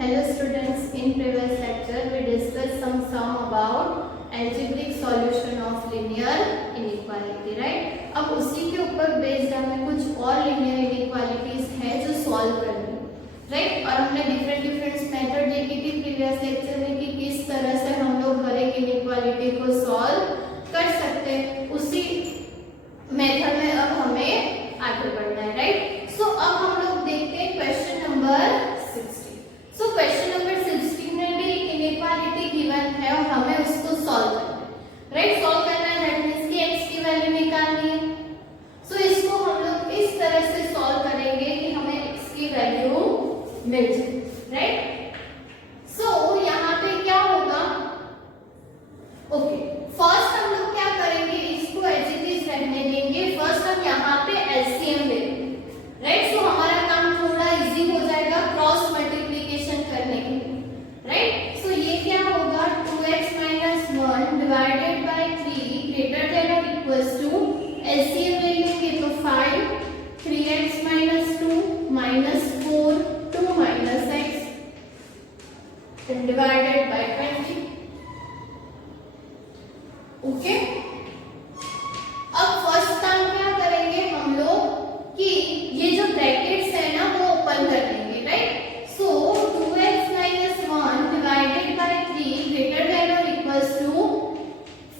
Hello students, in previous lecture we discussed some sum about algebraic solution of linear inequality, right? अब उसी के ऊपर based हमें कुछ और linear inequalities है जो solve करनी है, right? और हमने different मेथड देखी थी previous lecture में कि किस तरह से हम लोग हर एक inequality को solve कर सकते हैं। उसी मेथड में अब हमें आगे बढ़ना है, राइट? सो अब हम लोग देखते हैं question number 16। So question number 16 में भी एक इनइक्वालिटी गिवन है और हमें उसको सॉल्व करना है, राइट? सॉल्व करना है दैट मींस कि x की वैल्यू निकालनी है। सो इसको हम लोग इस तरह से सॉल्व करेंगे कि हमें x की वैल्यू मिल जाए, राइट? सो यहाँ पे क्या होगा? ओके, फर्स्ट हम लोग क्या करेंगे, इसको एज इट इज रहने देंगे। फर्स्ट हम यहाँ पे एलसीएम लेंगे, राइट? सो हमारा काम थोड़ा इजी हो जाएगा क्रॉस मल्टीप्लिकेशन करने के लिए, राइट? सो ये क्या होगा, 2x - 1 divided by 3 greater than और इक्वल्स टू, एलसीएम ले लेंगे तो 5, 3x - 2 -4 2 - x divided by 20। Okay, अब फर्स्ट काम क्या करेंगे हम लोग कि ये जो ब्रैकेट्स है ना वो ओपन कर देंगे, right? So 2x - 1 divided by 3 greater than और equals to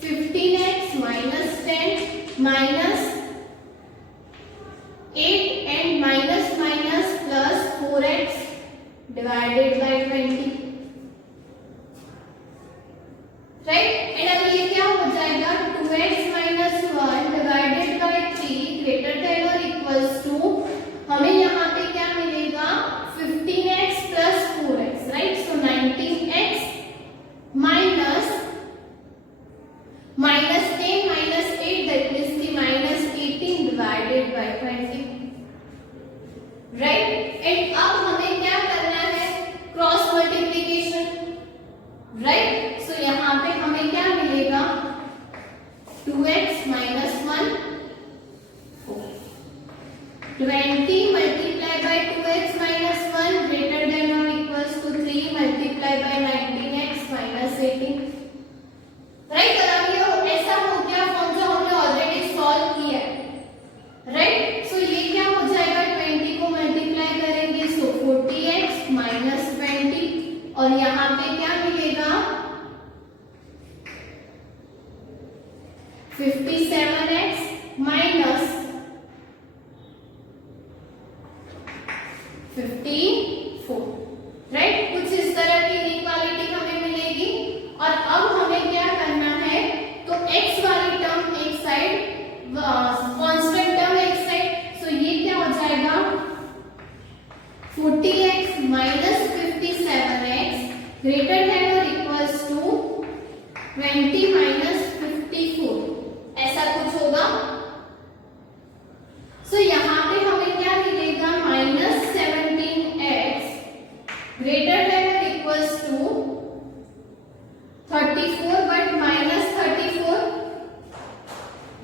15x - 10 -8 and minus plus 4x divided by 20, right? And अब ये क्या हो जाएगा, 2x - 1 divided by 3 greater than और इक्वल्स टू, हमें यहाँ पे क्या मिलेगा, 15x plus 4x, right? So 19x minus 10 - 8 that means की -18 डिवाइडेड बाय 20, राइट? एंड अब हमें क्या करना है, क्रॉस मल्टीप्लिकेशन, राइट? सो यहाँ पे हमें क्या मिलेगा, 2x - 1 20 multiply by 2x - 1 greater than और equals to 3 multiply by 19x - 18, right? अब ये ऐसा हो गया फॉर्म जो हमने ऑलरेडी सॉल्व किया है, राइट? सो ये क्या हो जाएगा, 20 को मल्टीप्लाई करेंगे सो 40x - 20 और यहाँ पे क्या मिलेगा, 57x माइनस 54, राइट? कुछ इस तरह की इनइक्वालिटी हमें मिलेगी। और अब हमें क्या करना है, तो x वाली टर्म एक साइड, कांस्टेंट टर्म एक साइड, सो ये क्या हो जाएगा, 40x minus 57x greater than और इक्वल्स टू 20 माइनस 54, ऐसा कुछ होगा। सो यहाँ पे हमें क्या मिलेगा, -17x ग्रेटर देन और इक्वल्स टू 34 बट -34,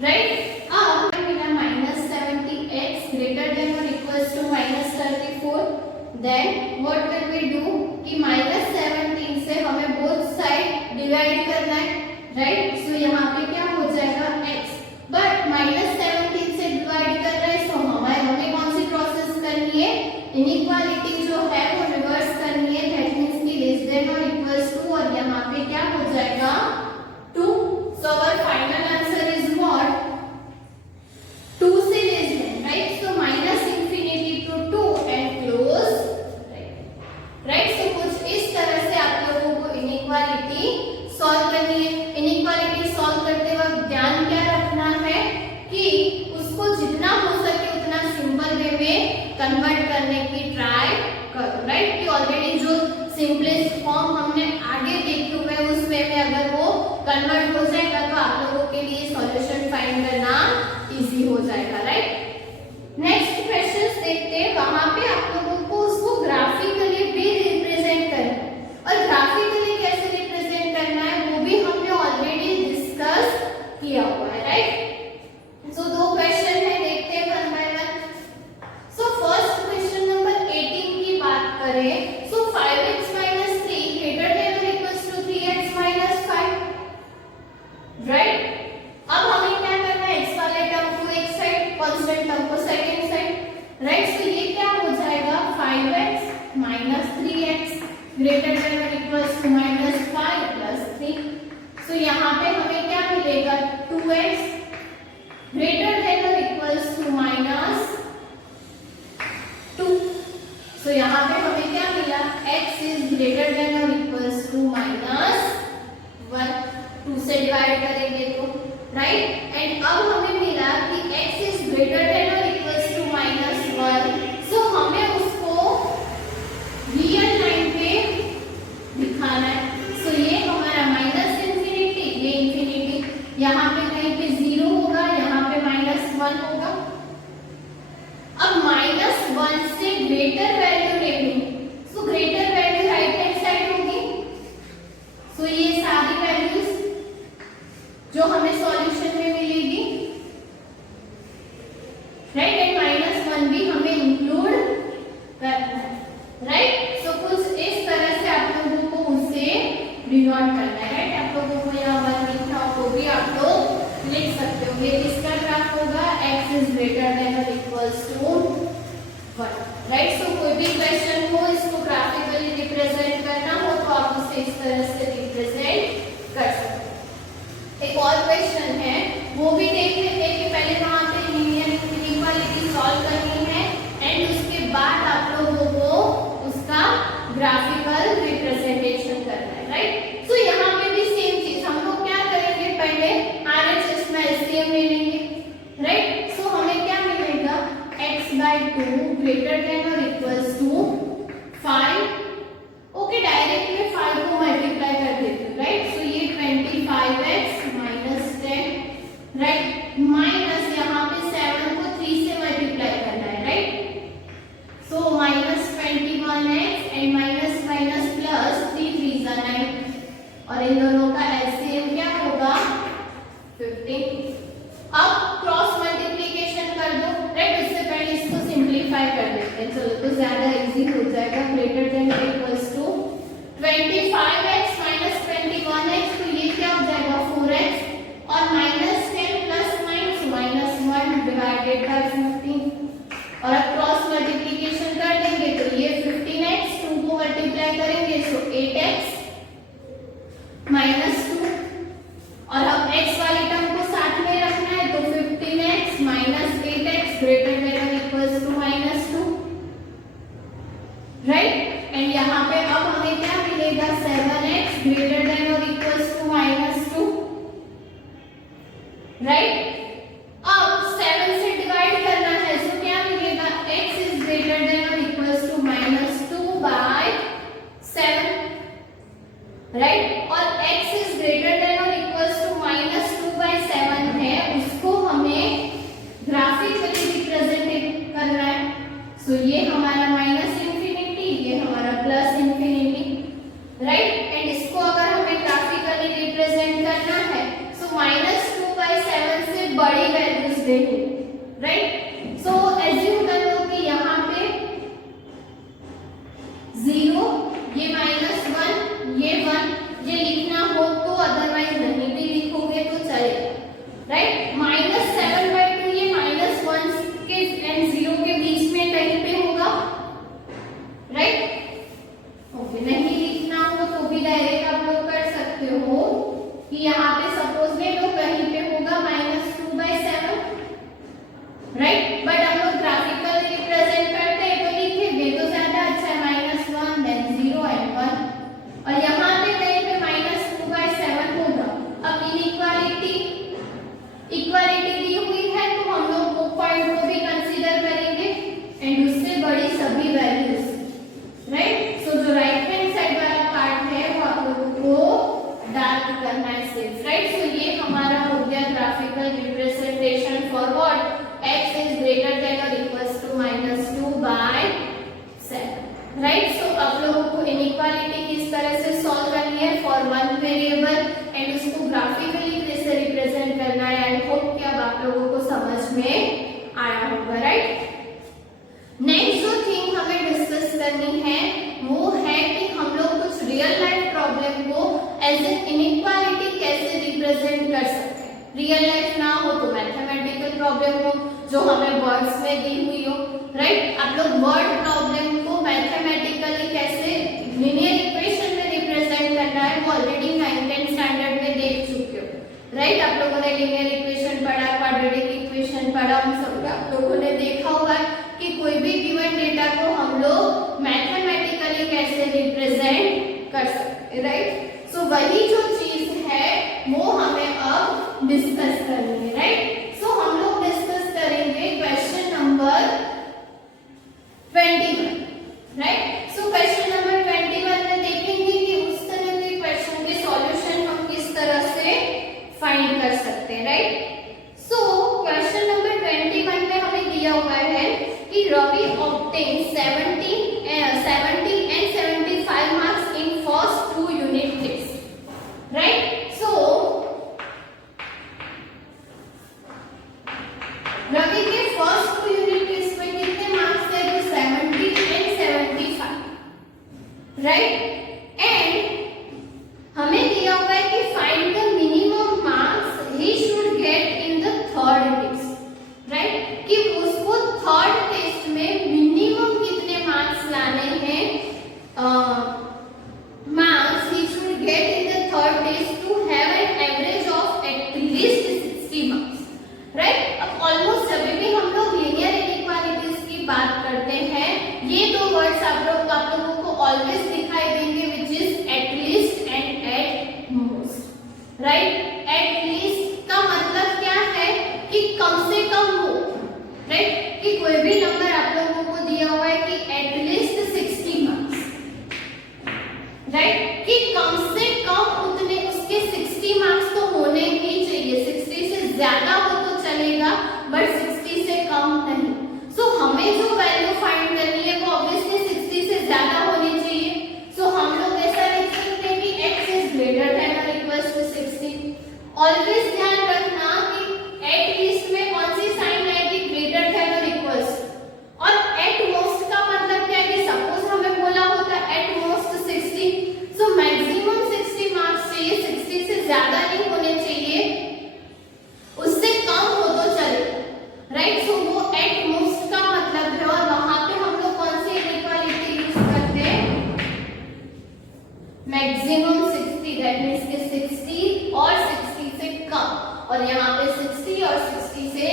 राइट? अब मिला -70x ग्रेटर देन और equals to -34, then what will we do कि -17 से हमें बोथ साइड डिवाइड करना है, राइट? सो यहाँ पे क्या हो जाएगा, x, बट -17 से डिवाइड कर रहे हैं, सो हमें कौन सी प्रोसेस करनी है, इनइक्वालिटी जो है वो रिवर्स करनी है, दैट मींस की लेस देन और इक्वल्स टू, और यहाँ पे क्या हो जाएगा, 2। So our final answer is what, 2 से less than, right? So -∞ to 2 and close, right? So कुछ इस तरह से आप लोगों को इनइक्वालिटी सॉल्व करनी है। इनइक्वालिटी सॉल्व करते वक्त ध्यान क्या रखना है कि उसको जितना हो सके उतना सिंपल वे में कन्वर्ट करने की ट्राई करो, राइट? कि ऑलरेडी जो सिंपलेस्ट फॉर्म हमने आगे देखे हुए उस वे में अगर वो कन्वर्ट हो जाएगा तो आप लोगों के लिए सॉल्यूशन फाइंड करना इजी हो जाएगा, राइट? नेक्स्ट क्वेश्चन देखते हैं, वहां पे आप लोगों को उसको ग्राफिकली भी रिप्रेजेंट करना है, और ग्राफिकली कैसे रिप्रेजेंट करना है वो भी हमने ऑलरेडी डिस्कस किया हुआ है, राइट? सो दो क्वेश्चन है, देखते हैं one by one. So first question number 18 की बात करें, सो 5x minus 3 greater than or equals to 3x minus 5, right. अब हमें क्या करना है, x वाले टर्म को एक साइड, कांस्टेंट टर्म को सेकंड साइड, राइट। सो ये क्या हो जाएगा 5x minus 3x greater than or equals to minus 5 plus 3। सो यहाँ पे हमें क्या मिलेगा 2x greater than or equals to minus 2। सो यहाँ पे हमें क्या मिला, x is greater than or equals to minus 1, 2 से डिवाइड करेंगे तो, राइट। एंड अब हमें मिला कि x is greater than or equals to minus 1। सो हमें उसको रियल लाइन पे दिखाना है। सो ये हमारा माइनस इंफिनिटी, ये इंफिनिटी, यहाँ पे कहीं पे 0 होगा, यहाँ पे -1 होगा। अब -1 से ग्रेटर वैल्यू लेनी, so greater value right hand side होगी। सो ये सारी वैल्यूज जो हमें सॉल्यूशन में मिलेगी, राइट, एंड -1 भी हमें इंक्लूड करना है, राइट। सो कुछ इस तरह से आप लोगों को उसे डिनोट करना है, राइट। आप लोगों को यहाँ 1 लिखा हो वो भी आप लोग लिख सकते हो। ये किसका ग्राफ होगा, x is greater than or equals to 1, right. So कोई भी क्वेश्चन हो, इसको ग्राफिकली रिप्रेजेंट करना हो तो आप उसे इस तरह से रिप्रेजेंट कर सकते हो। एक और क्वेश्चन है, वो भी देख लेते हैं कि पहले वहां पे लीनियर इनइक्वालिटी सॉल्व करनी है एंड उसके बाद आप लोगों को उसका ग्राफिकल रिप्रेजेंटेशन करना है, राइट। सो यहाँ पे भी सेम चीज हम लोग क्या करेंगे, पहले RHS में LCM ले लेंगे, राइट। सो हमें क्या मिलेगा, x/2 greater than or equals to 5। Okay, direct में 5 को मल्टीप्लाई कर देते हैं, राइट। सो ये 25x minus 10, राइट, माइनस यहाँ पे 7 को 3 से मल्टीप्लाई करना है, right. So -21x and minus minus plus 3 3 9, और इन दोनों का एलसीएम क्या होगा 15। अब क्रॉस मल्टीप्लिकेशन कर दो, राइट। उससे पहले इसको सिंपलीफाई कर देते हैं, चलो तो ज्यादा इजी हो जाएगा। Greater than equals to 25x minus 21x, तो ये क्या हो जाएगा 4x, और -10 प्लस 9 सो -1 डिवाइडेड बाय 15। और अब क्रॉस मल्टीप्लिकेशन कर देंगे तो ये 15x 2 को मल्टीप्लाई करेंगे सो 8x -2, और अब x वाली टर्म को साथ में रखना है तो 15x minus 8x greater than or equals to -2, right. And यहाँ पे अब हमें क्या मिलेगा 7x greater than or equals to -2, right. अब 7 से डिवाइड करना है सो क्या मिलेगा, x is greater than or equals to -2 by 7, right. और x is greater than or equals to -2 by 7 है, उसको हमें ग्राफिकली रिप्रेजेंट करना है। सो ये हमारा माइनस इंफिनिटी, ये हमारा प्लस इंफिनिटी, राइट। एंड इसको अगर हमें ग्राफिकली रिप्रेजेंट करना है सो -2 by 7 से प्रॉब्लम हो जो हमें वर्ड्स में दी हुई हो, राइट। आप लोग वर्ड प्रॉब्लम को मैथमेटिकली कैसे लिनियर इक्वेशन में रिप्रेजेंट करना है वो ऑलरेडी 9th 10th स्टैंडर्ड में देख चुके हो, राइट। आप लोगों ने लिनियर इक्वेशन पढ़ा, क्वाड्रेटिक इक्वेशन पढ़ा, उन सब आप लोगों ने देखा होगा कि कोई भी गिवन डेटा को हम लोग मैथमेटिकली कैसे रिप्रेजेंट कर सकते हैं, राइट। सो वही जो चीज है वो हमें अब डिस्कस करनी है, राइट। सो हम लोग डिस्कस करेंगे question number 21, right. So question number 21 में देखेंगे कि उस तरह के क्वेश्चन के सॉल्यूशन हम किस तरह से फाइंड कर सकते हैं, राइट। सो क्वेश्चन नंबर 21 में हमें दिया हुआ है कि Ravi obtained 70 and 75 marks in first 2 unit tests, right? So Ravi के फर्स्ट 2 यूनिट टेस्ट में कितने मार्क्स है? तो 70 and 75, राइट। एंड हमें दिया हुआ है कि find the minimum marks he should get in the third test, right. कि उसको थर्ड टेस्ट में मिनिमम कितने मार्क्स लाने हैं, marks he should get in the third test to have an average of at least 60 marks, right. अब almost जब भी हम लोग लीनियर इनइक्वालिटीज की बात करते हैं ये दो वर्ड्स आप लोगों को ऑलवेज दिखाई देंगे, which is at least and at most, right. At least का मतलब क्या है कि कम से कम हो, राइट। कि कोई भी नंबर आप लोगों को दिया हुआ है कि एट लीस्ट 60 मार्क्स, राइट। कि कम से कम उतने उसके 60 मार्क्स तो होने ही चाहिए, 60 से ज्यादा हो तो चलेगा बट 60 से कम नहीं। सो हमें जो वैल्यू फाइंड करनी है वो ऑब्वियसली 60 से ज्यादा होनी चाहिए। सो हम लोग ऐसा लिख सकते हैं कि x इज ग्रेटर देन और इक्वल टू 60। ऑलवेज ध्यान रखना कि एट लीस्ट में कौन सी साइन आएगी, ग्रेटर देन और इक्वल टू। और एट मोस्ट का मतलब क्या है कि सपोज हमें बोला होता at most 60, so maximum 60 marks चाहिए, 60 से ज्यादा नहीं होने चाहिए, उससे कम हो तो चले, राइट। सो वो एट मोस्ट का मतलब है। और वहां पे हम लोग कौन सी इनइक्वालिटी यूज करते हैं, मैक्सिमम 60, दैट मींस के 60 और 60 से कम, और यहाँ पे 60 और 60 से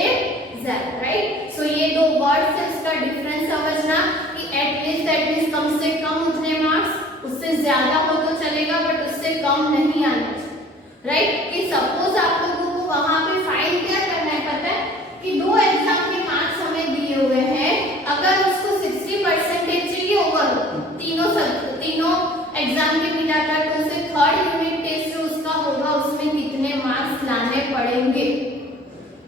ज्यादा, राइट। सो ये दो वर्ड्स है, उसका डिफरेंस समझना कि एट लीस्ट दैट मींस कम से कम उतने मार्क्स, उससे ज्यादा हो तो चलेगा बट उससे कम नहीं आना चाहिए, राइट। कि सपोज आप लोगों को वहां पे फाइंड क्या करना है पता है कि दो एग्जाम के मार्क्स हमें दिए हुए हैं, अगर उसको 60% चाहिए ओवर तीनों एग्जाम के मिलाकर तो उसे थर्ड यूनिट टेस्ट जो उसका होगा उसमें कितने मार्क्स लाने पड़ेंगे,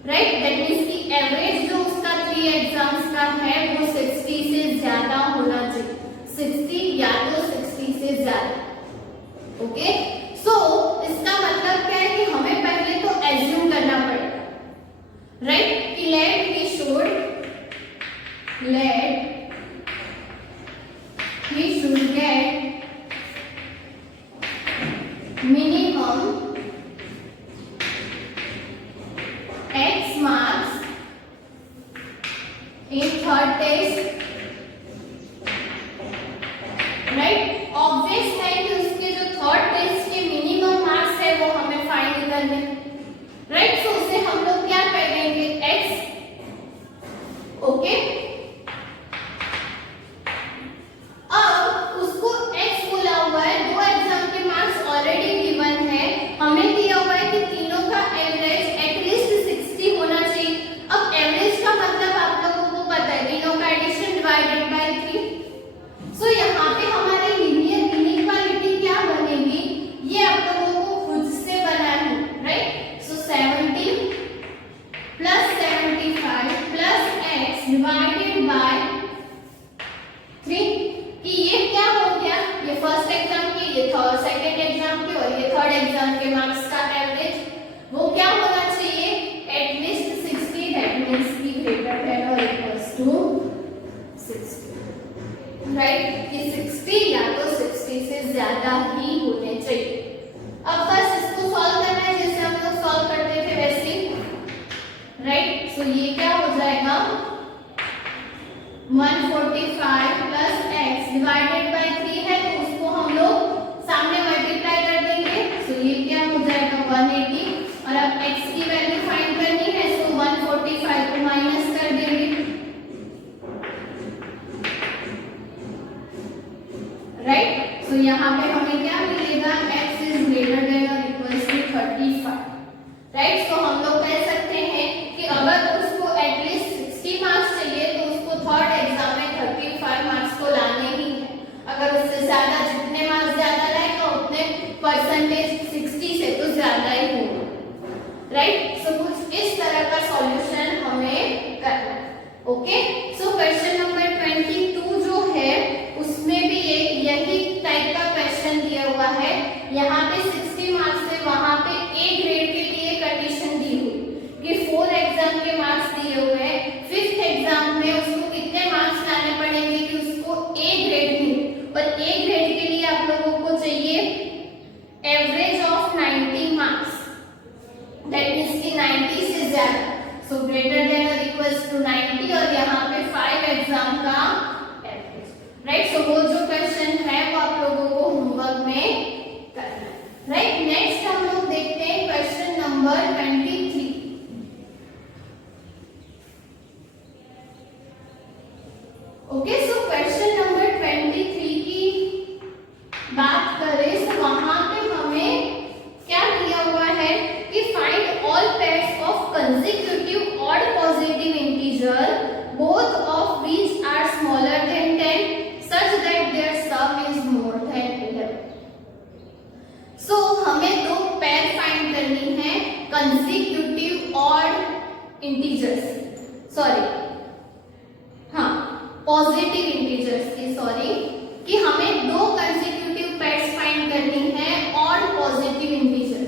राइट। दैट मींस की एवरेज जो उसका 3 एग्जाम्स का है वो 60 से ज्यादा होना चाहिए, 60 या तो 60 से ज्यादा, ओके। सो इसका मतलब क्या है कि हमें पहले तो एज्यूम करना पड़ेगा, राइट, कि let we should get minimum x marks in third test, right। Obvious है कि उसके जो थर्ड टेस्ट के मिनिमम मार्क्स है वो हमें फाइंड करने, राइट। सो उसे हम लोग क्या करेंगे x, ओके। अब उसको x बोला हुआ है, दो एग्जाम के मार्क्स ऑलरेडी गिवन है, हमें दिया हुआ है कि तीनों का एवरेज एटलीस्ट 60 होना चाहिए। अब एवरेज का मतलब आप लोगों को पता है, तीनों का एडिशन डिवाइडेड बाय 3। सो यहाँ पे हमारे लीनियर इनइक्वालिटी क्या बनेगी ये आप लोगों को खुद से बनाना है, right. So 70 plus 75 plus x divided by 3, कि ये क्या हो गया, ये फर्स्ट एग्जाम के, ये सेकंड एग्जाम के और ये थर्ड एग्जाम के मार्क्स का एवरेज वो क्या होना चाहिए, एट लीस्ट 60, दैट मींस की ग्रेटर देन और इक्वल्स टू 60, राइट। कि 60 या तो 60 से ज्यादा ही होने चाहिए। अब बस इसको सॉल्व करना है जैसे हम लोग सॉल्व करते थे वैसे ही, राइट। सो ये 145 प्लस x डिवाइडेड बाय 3 है तो उसको हम लोग सामने मल्टीप्लाई कर देंगे। सो ये क्या हो जाएगा 180 और अब x की वैल्यू फाइंड करनी है सो 145 को माइनस कर देंगे। राइट, सो यहाँ पे हमें क्या मिलेगा x इज ग्रेटर देन और इक्वल्स टू 35। राइट, सो हम लोग कह सकते हैं कि अगर उसको एटलीस्ट 60 मार्क्स चाहिए तो उसको थर्ड एग्जाम में 35 मार्क्स को लाने ही है। अगर उससे ज्यादा जितने मार्क्स ज्यादा लाएगा उतने परसेंटेज 60 से तो ज्यादा ही होगा। राइट, सो कुछ इस तरह का सॉल्यूशन हमें करना है। ओके, सो क्वेश्चन नंबर 22 जो है उसमें भी यही टाइप का क्वेश्चन दिया हुआ है। यहाँ पे 60 मार्क्स से वहां पे ए ग्रेड के लिए कंडीशन दी हुई कि 4 एग्जाम के मार्क्स दिए हुए हैं, 5th एग्जाम में उसको कितने मार्क्स लाने पड़ेंगे कि उसको ए ग्रेड मिले। पर ए ग्रेड के लिए आप लोगों को चाहिए average of 90 marks, that means कि 90 से ज्यादा, सो ग्रेटर देन और इक्वल्स टू 90 और यहाँ पे 5 एग्जाम का एवरेज। राइट, सो वो जो क्वेश्चन है वो आप लोगों को होमवर्क में करना है। राइट, नेक्स्ट हम लोग देखते हैं question number 23। Okay, so question number 23 की बात करें तो वहां पे हमें क्या दिया हुआ है कि find all pairs of consecutive odd positive integer both of which are smaller than 10 such that their sum is more than 11। So हमें दो पेयर फाइंड करनी है कंसेक्यूटिव ऑड इंटीजर्स, सॉरी हाँ पॉजिटिव इंटीजर्स की, सॉरी, कि हमें दो consecutive pairs find करनी है odd positive integer.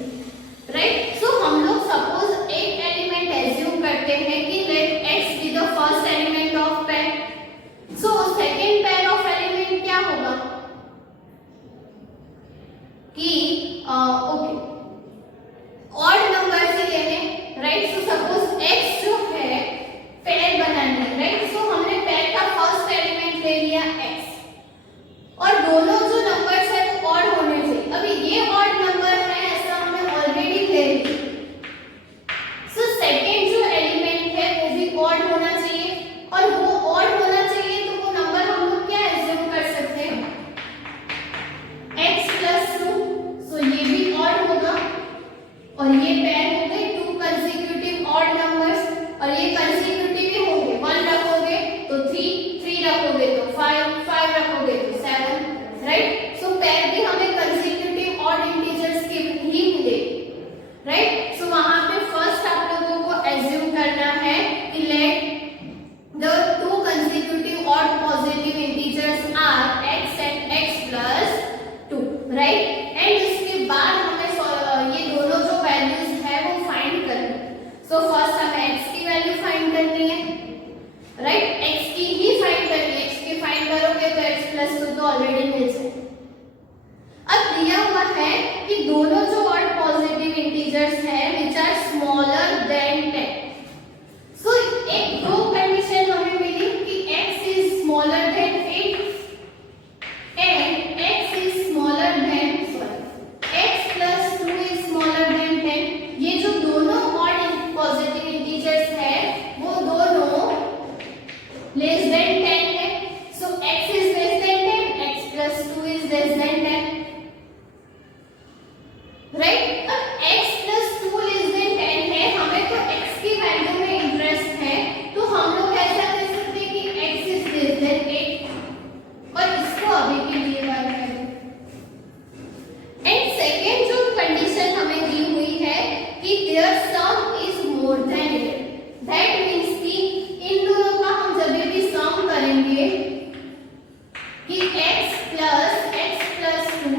Right, so हम लोग सपोज एक एलिमेंट एज्यूम करते हैं कि let x be the first element of pair. So second pair of element क्या होगा कि ओके ऑड नंबर से लेने। राइट, सो सपोज x जो है पेयर बनानी है। राइट, सो हमने पेयर का फर्स्ट एलिमेंट ले लिया x और दोनों जो नंबर्स है वो ऑड होने चाहिए। अभी ये ऑड नंबर है ऐसा हमने ऑलरेडी ले लिया। सो सेकंड जो एलिमेंट है वो भी ऑड होना चाहिए और वो ऑड होना चाहिए तो वो नंबर हम लोग क्या एज्यूम कर सकते हैं x + 2। सो ये भी ऑड होगा और ये पेयर हो गए टू कंसेक्यूटिव ऑड नंबर्स और ये कंसेक्यूटिव ही होंगे। 1 रखोगे तो 3, 3 रखोगे तो 5, 5 रखोगे तो 7। राइट, सो पेयर भी हमें कंसेक्यूटिव ऑड इंटीजर्स के ही मिले। राइट, सो वहां पे फर्स्ट आप लोगों को एज्यूम करना है कि let the two consecutive odd positive integers are x and x + 2। Right, and इसके बाद हमें ये दोनों जो वैल्यूज है वो फाइंड करनी। सो फर्स्ट हमें x की वैल्यू फाइंड करनी है। राइट, x की ही फाइंड करनी है। x की फाइंड करोगे तो x + 2 तो ऑलरेडी मिल जाएगा। अब दिया हुआ है कि दोनों जो ऑड पॉजिटिव इंटीजर्स हैं व्हिच आर स्मॉलर देन 10। सो एक दो कंडीशन हमें मिली कि x is smaller than 8 and x is smaller than x + 2 is smaller than 10। ये जो दोनों ऑड पॉजिटिव इंटीजर्स है वो दोनों लेस देन 10 है। सो x is less than 10, x + 2 is less than 10। Right, अब x + 2 लेस देन 10 है, हमें तो x की वैल्यू में इंटरेस्ट है तो हम लोग ऐसा कर सकते हैं कि x इज लेस देन 8 और इसको अभी के लिए y कर दो। एंड सेकेंड जो कंडीशन हमें दी हुई है कि their sum is more than 11, that means कि इन दोनों का हम जब भी सम करेंगे कि x + 2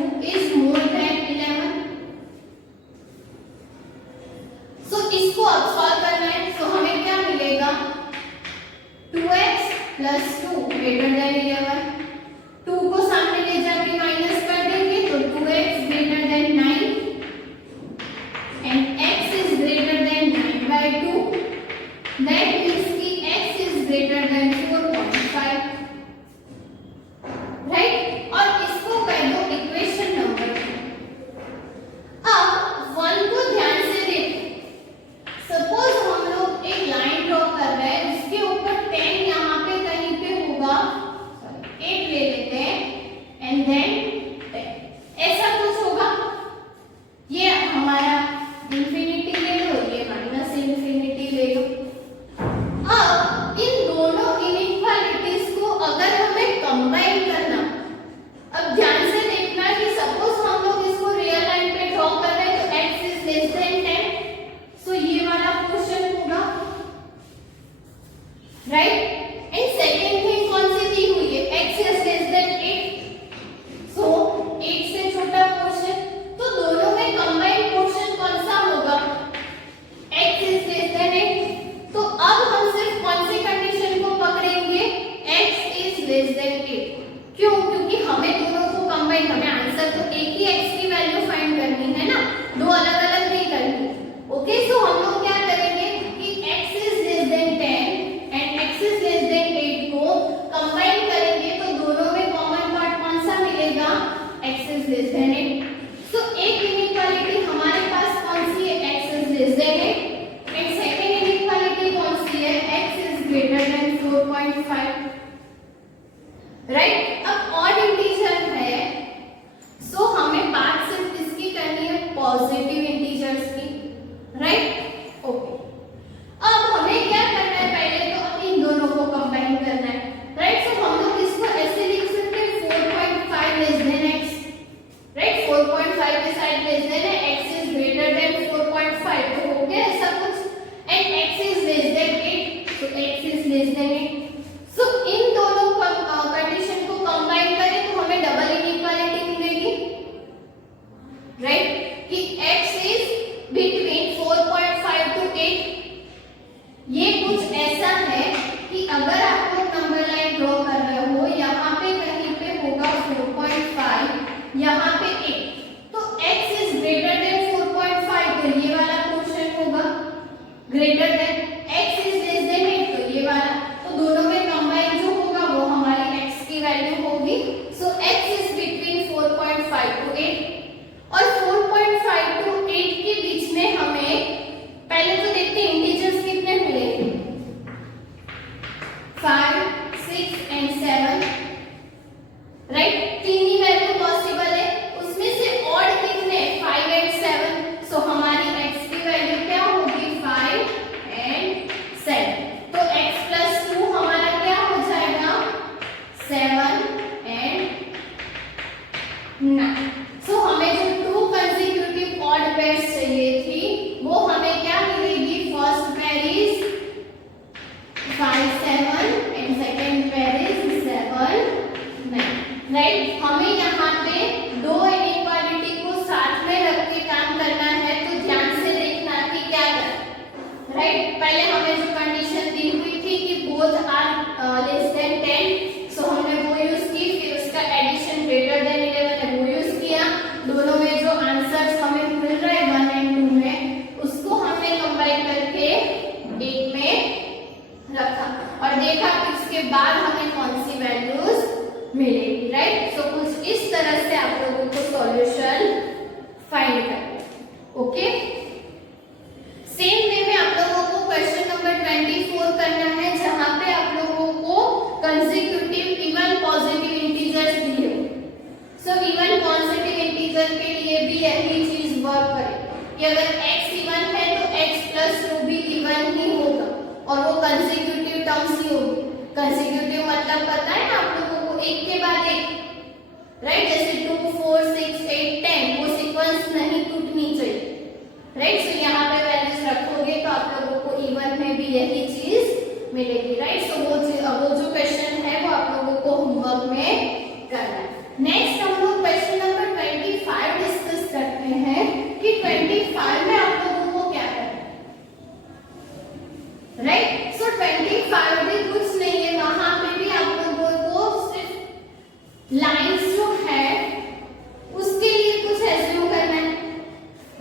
कंबाइन, हमें आंसर तो एक ही x की वैल्यू फाइंड करनी है ना, दो अलग अलग नहीं करनी। ओके, सो हम लोग क्या करेंगे कि x is less than 10 and x is less than 8 को कंबाइन करेंगे तो दोनों में कॉमन पार्ट कौन सा मिलेगा, x इज लेस देन 8। सो एक इनइक्वालिटी हमारे पास कौन सी है, x is less than 8 and second inequality कौन सी है, x is greater than 4.5। Right, अब ऑड इंटीजर है, सो हमें बात सिर्फ किसकी करनी है, पॉजिटिव इंटीजर्स की। राइट, ओके, अब हमें क्या करना है, पहले तो इन दोनों को कंबाइन करना है। राइट, सो हम लोग इसको ऐसे लिख सकते हैं 4.5 लेस देन x। राइट, 4.5 के साइड लेस देन है, x इज ग्रेटर देन 4.5, तो हो गया ऐसा कुछ, and x is less than 8, तो x इज लेस देन 8। सो इन दोनों कंडीशन को कंबाइन करें तो हमें डबल इनइक्वालिटी मिलेगी। राइट, कि x इज बिटवीन 4.5 टू 8। ये कुछ ऐसा है कि अगर आप लोग नंबर लाइन ड्रॉ कर रहे हो, यहाँ पे कहीं पे होगा 4.5, यहाँ पे 8, तो x इज ग्रेटर देन 4.5, तो ये वाला पोर्शन होगा greater than, x is less than 8, तो ये वाला, तो दोनों में कंबाइन जो होगा वो हमारी x की वैल्यू होगी। सो x इज बिटवीन 4.5 टू 8, और 4.5 टू 8 के बीच में हमें पहले तो देखते हैं इंटीजर्स कितने मिलेंगे, 5, 6 एंड 7। राइट, तीन ही वैल्यू पॉसिबल है, उसमें से ऑड कितने, 5 एंड 7, सो हमारी x की वैल्यू क्या होगी, 5 एंड 7, तो x प्लस 2 हमारा क्या हो जाएगा, 7 एंड 9। सो हमें जो 2 कंसेक्यूटिव ऑड पेयर्स चाहिए थी वो हमें क्या मिलेगी, first pair is 5 7 and second pair is 7 9। Right, हमें यहाँ पे दो इनइक्वालिटी को साथ में रख के काम करना है, तो ध्यान से देखना कि क्या करना। राइट, पहले हमें जो कंडीशन दी हुई थी कि बोथ आर लेस देन 10, सो हमने वो यूज की, फिर उसका एडिशन ग्रेटर देन 11 है वो यूज किया, दोनों में जो आंसर्स हमें मिल रहा है 1 एंड 2 में, उसको हमने कंबाइन करके 8 में रखा और देखा कि उसके बाद हमें कौन सी वैल्यूज मिलेगी। राइट, सो कुछ इस तरह से आप लोगों को सॉल्यूशन फाइंड करना है। ओके, सेम वे में आप लोगों को क्वेश्चन नंबर 24 करना है, जहां पे आप लोगों को कंसेक्यूटिव इवन पॉजिटिव इंटीजर्स दिए। सो इवन पॉजिटिव इंटीजर के लिए भी यही चीज वर्क करेगी कि अगर x इवन है तो x प्लस 2 भी इवन ही होगा और वो कंसेक्यूटिव टर्म्स ही होगी। कंसेक्यूटिव मतलब पता है ना आप लोगों को, एक के बाद एक। राइट, जैसे 2 4 6 8 10, वो सीक्वेंस नहीं टूटनी चाहिए। राइट, सो यहाँ पे वैल्यूज रखोगे तो आप लोगों को इवन में भी यही चीज मिलेगी। राइट, सो वो जो क्वेश्चन है वो आप लोगों को होमवर्क में करना है। नेक्स्ट हम लोग क्वेश्चन नंबर 25 डिस्कस करते हैं कि 25 में आप लोगों को क्या करना है। राइट, सो 25 भी कुछ नहीं है, वहां पे भी आप लोगों को सिर्फ लाइंस जो है उसके लिए कुछ एज्यूम करना है।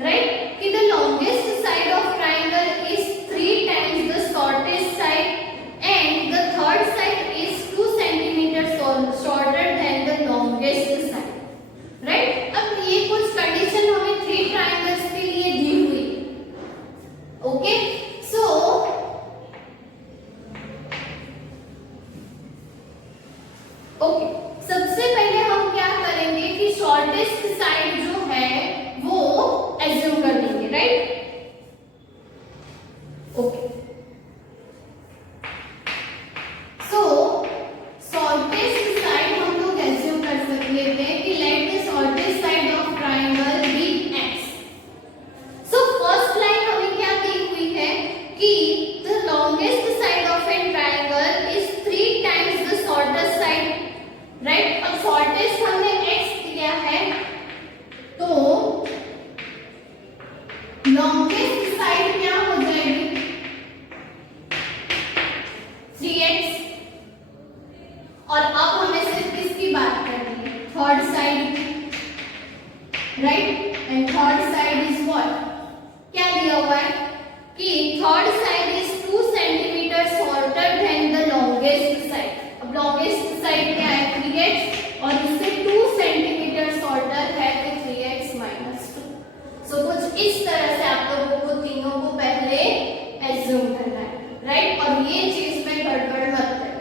राइट, कि the longest side of triangle is 3 times the shortest side and the third side is 2 centimeters shorter than the longest side. Right? अब ये कुछ कंडीशन हमें 3 ट्रायंगल्स के लिए दी हुई है। ओके, सो ओके, सबसे पहले हम क्या करेंगे कि शॉर्टेस्ट साइड जो है वो एज्यूम कर लेंगे। राइट, ओके, शॉर्टेस्ट साइड हम लोग एज्यूम कर सकते हैं कि let the shortest side of triangle be x। So first line हमें क्या दी हुई है कि the longest side of an triangle is 3 times the shortest side. Right, अब शॉर्टेस्ट हमने x दिया है right, and third side is what, क्या दिया हुआ है कि third side is 2 centimetre shorter than the longest side. अब लॉन्गेस्ट साइड क्या है 3x और इससे 2 सेंटीमीटर शॉर्टर है तो 3x माइनस 2। सो कुछ इस तरह से आप लोगों को तीनों को पहले एज्यूम करना है, राइट, और ये चीज में गड़बड़ मत करें।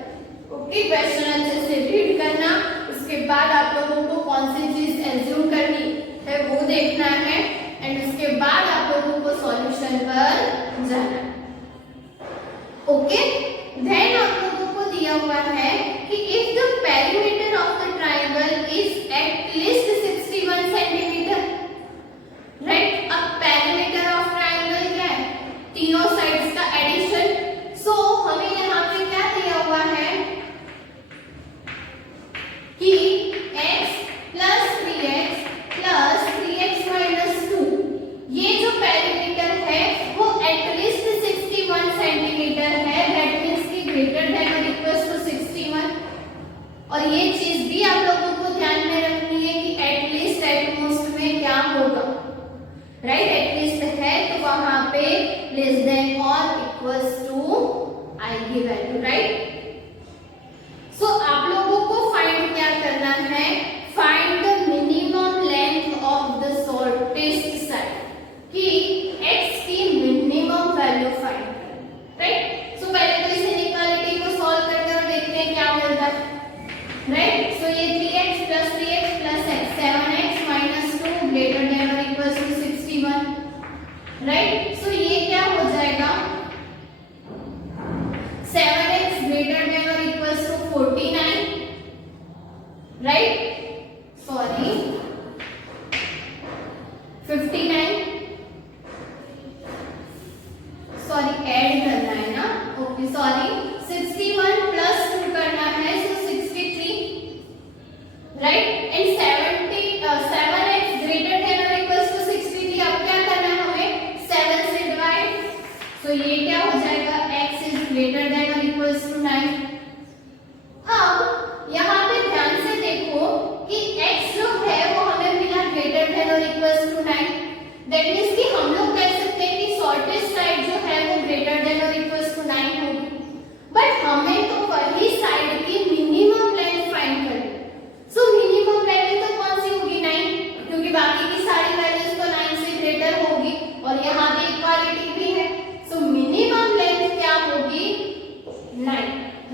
ओके, क्वेश्चन अच्छे से रीड करना, उसके बाद आप लोगों को कौन सी चीज एज्यूम करनी है वो देखना है एंड उसके बाद आप लोगों को सॉल्यूशन पर जाना है। ओके, देन आप लोगों को दिया हुआ है कि if the perimeter of the triangle is at least 61 centimetre, right. अब पेरीमीटर ऑफ ट्रायंगल क्या है, तीनों साइड्स का एडिशन। सो हमें यहाँ पे क्या दिया हुआ है कि x plus 3x plus 3x minus 2, ये जो पेरीमीटर है वो एटलीस्ट 61 सेंटीमीटर है, दैट मींस कि ग्रेटर देन और इक्वल टू 61। और ये चीज भी आप लोगों को ध्यान में रखनी है कि एटलीस्ट एटमोस्ट में क्या होगा, राइट, एटलीस्ट है तो वहां पे लेस देन और इक्वल्स टू आएगी वैल्यू, राइट। सो आप लोगों को फाइंड क्या करना है, find the minimum length of the shortest side, कि x की मिनिमम वैल्यू फाइंड करें, राइट। सो पहले तो इस इनइक्वालिटी को सॉल्व करते हैं और देखते हैं क्या मिलता है, राइट। सो ये 3x plus 3x plus x 7x minus 2 greater than और इक्वल टू 61, राइट। सो ये क्या हो जाएगा 7x ग्रेटर देन और equal to 49, right, sorry 59, sorry add करना है ना, ओके सॉरी 61 प्लस 2 करना है सो 63, right, and 7x greater than और इक्वल टू 63। अब क्या करना है हमें 7 से डिवाइड, सो ये क्या हो जाएगा x इज ग्रेटर देन और इक्वल टू 9। अब यहाँ पे ध्यान से देखो कि x जो है वो हमें मिला ग्रेटर देन और इक्वल टू 9, दैट मींस कि हम लोग कह सकते हैं कि शॉर्टेस्ट साइड जो है वो ग्रेटर देन और इक्वल टू 9 होगी, बट हमें तो वही साइड की मिनिमम लेंथ फाइंड करनी है। सो मिनिमम वैल्यू तो कौन सी होगी 9, क्योंकि बाकी की सारी वैल्यूज तो 9 से ग्रेटर होगी और यहाँ पे इक्वालिटी भी है। सो मिनिमम लेंथ क्या होगी 9,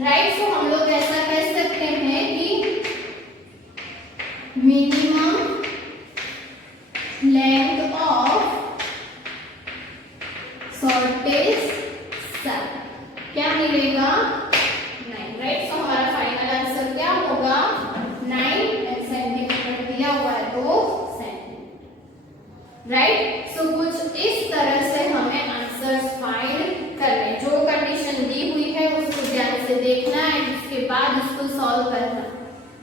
राइट। सो हम लोग ऐसा कह सकते हैं कि minimum length of shortest side क्या मिलेगा 9, राइट। सो हमारा फाइनल आंसर क्या होगा 9 सेंटीमीटर दिया हुआ है तो सेंटीमीटर, राइट। सो कुछ इस तरह से हमें आंसर्स फाइंड करने, जो कंडीशन दी हुई है उसको ध्यान से देखना है, उसके बाद उसको सॉल्व करना।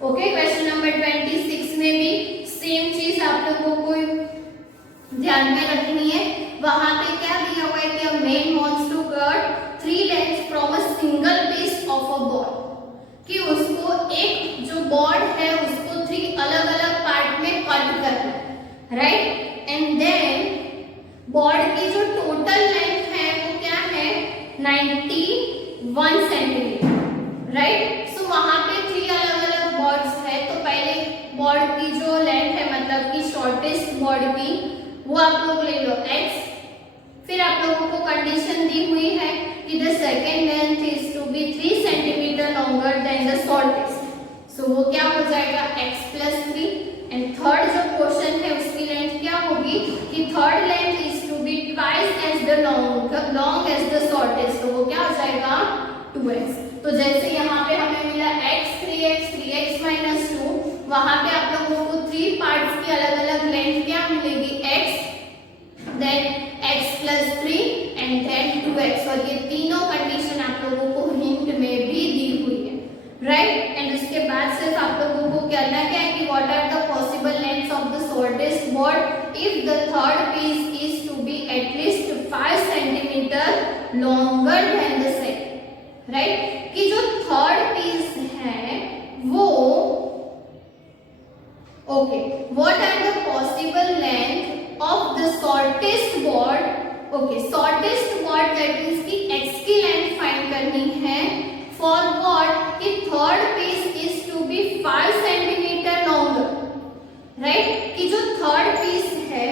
ओके, क्वेश्चन नंबर 26 में भी सेम चीज आप लोगों को ध्यान में रखनी है। वहां पे क्या दिया हुआ है कि a man wants to cut 3 length from a single piece of a board, कि उसको एक जो बोर्ड है उसको 3 अलग अलग पार्ट में कट करना है, राइट, एंड देन बोर्ड की जो टोटल लेंथ है वो क्या है 91 सेंटीमीटर, राइट। सो वहां पे 3 अलग अलग बोर्ड्स है, तो पहले बोर्ड की जो लेंथ है मतलब कि शॉर्टेस्ट बोर्ड की वो आप लोग ले लो x, फिर आप लोगों को कंडीशन दी हुई है कि the second length is to be 3 centimetre longer than the shortest, so वो क्या हो जाएगा x प्लस 3, एंड थर्ड जो क्वेश्चन है उसकी लेंथ क्या होगी कि third length is to be twice as the long as the shortest, तो वो क्या हो जाएगा 2x। तो जैसे यहाँ पे हमें मिला x 3x 3x माइनस 2, वहां पे आप लोगों को 3 पार्ट्स की अलग अलग लेंथ क्या मिलेगी x, then x plus 3 and then 2x, और ये तीनों कंडीशन आप लोगों को हिंट में भी दी हुई है, राइट। एंड उसके बाद सिर्फ आप लोगों को करना क्या है कि what are the possible lengths of the shortest board if the third piece is to be at least 5 centimetre longer than the second, right, कि जो थर्ड पीस है वो Okay, what are the possible length of the shortest board? Okay, shortest board that means कि x की length find करनी है for what? कि third piece is to be 5 centimeter longer, right? कि जो third piece है,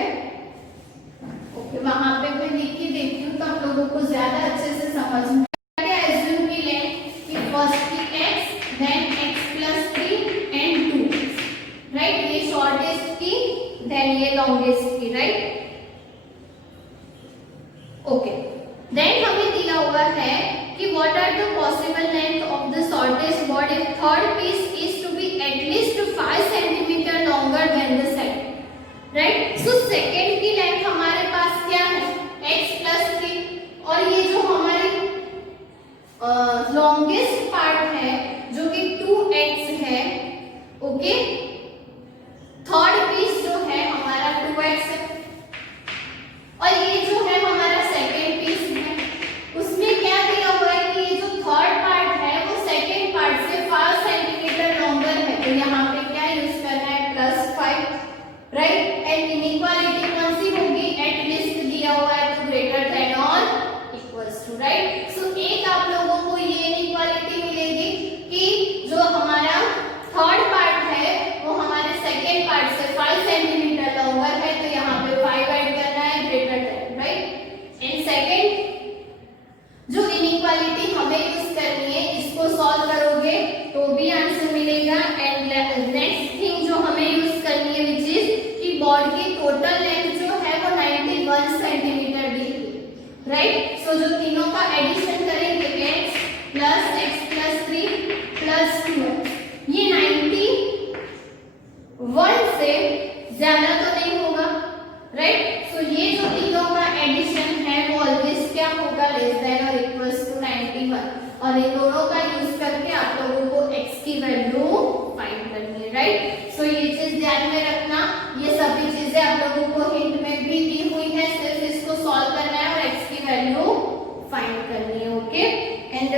okay, वहां पे मैं लिख के देखती हूँ तो आप लोगों को ज्यादा अच्छे से समझ में आएगा। assume की length कि first की x, then x plus 3 and 2, right? ये shortest की, then ये longest की, right? Okay, then हमें दिया हुआ है कि what are the possible length of the shortest board if third piece is to be at least 5 centimeter longer than the second, right? So second की length हमारे पास क्या है? x plus 3 और ये जो हमारी longest part है जो कि 2x है, okay? थर्ड पीस जो है हमारा 2x है और ये जो है हमारा सेकेंड पीस है, उसमें क्या दिया हुआ है कि ये जो थर्ड पार्ट है वो सेकेंड पार्ट से 5 सेंटीमीटर लॉन्गर है, तो यहाँ पे क्या यूज करना है? +5, राइट? एंड इनइक्वालिटी कौन सी होगी? एट लीस्ट दिया हुआ है तो ग्रेटर देन और इक्वल्स टू, राइट? सो एक आप लोगों को ये इनइक्वालिटी मिलेगी कि जो हमारा थर्ड पार्ट है वो हमारे सेकेंड पार्ट से 5 सेंटीमीटर लॉन्गर है, तो यहाँ पे 5 ऐड करना है, greater than, right? And second जो इनइक्वालिटी हमें यूज करनी है, इसको सॉल्व करोगे तो भी आंसर मिलेगा। एंड नेक्स्ट थिंग जो हमें यूज करनी है विच इज कि बोर्ड की टोटल लेंथ जो है वो 91 सेंटीमीटर दी है, राइट? सो जो तीनों का एडिशन करेंगे x plus 3 plus 2, ये 91 से ज्यादा तो नहीं होगा, राइट? सो ये जो तीनों का एडिशन है वो ऑलवेज क्या होगा? लेस देन और इक्वल्स टू 91, और इन दोनों का यूज करके आप लोगों को x की वैल्यू फाइंड करनी है, राइट? सो ये चीज ध्यान में रखना, ये सभी चीजें आप लोगों को हिंट में भी दी हुई है, सिर्फ इसको सॉल्व करना है और x की वैल्यू फाइंड करनी है, ओके? एंड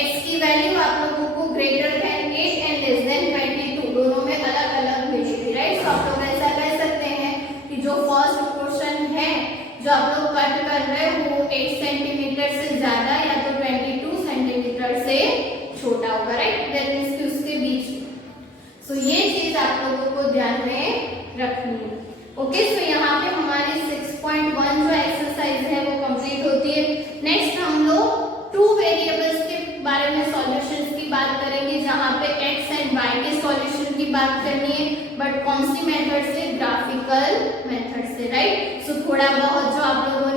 x की वैल्यू आप लोगों को greater than 8 and less than 22 दोनों में अलग अलग मिलेगी, राइट? तो आप लोग ऐसा कह सकते हैं कि जो फर्स्ट पोर्शन है जो आप लोग कट कर रहे हो वो 8 सेंटीमीटर से ज्यादा या तो 22 सेंटीमीटर से छोटा होगा, राइट? दैट मींस कि उसके बीच में। सो ये चीज आप लोगों को ध्यान में रखनी है, ओके? सो यहाँ पे हमारी 6.1 जो एक्सरसाइज है वो कंप्लीट होती है। नेक्स्ट हम लोग 2 वेरिएबल्स के बारे में सॉल्यूशंस की बात करेंगे, जहां पे x एंड y के सॉल्यूशन की बात करनी है, बट कौन सी मेथड से? ग्राफिकल मेथड से, राइट? सो थोड़ा बहुत जो आप लोगों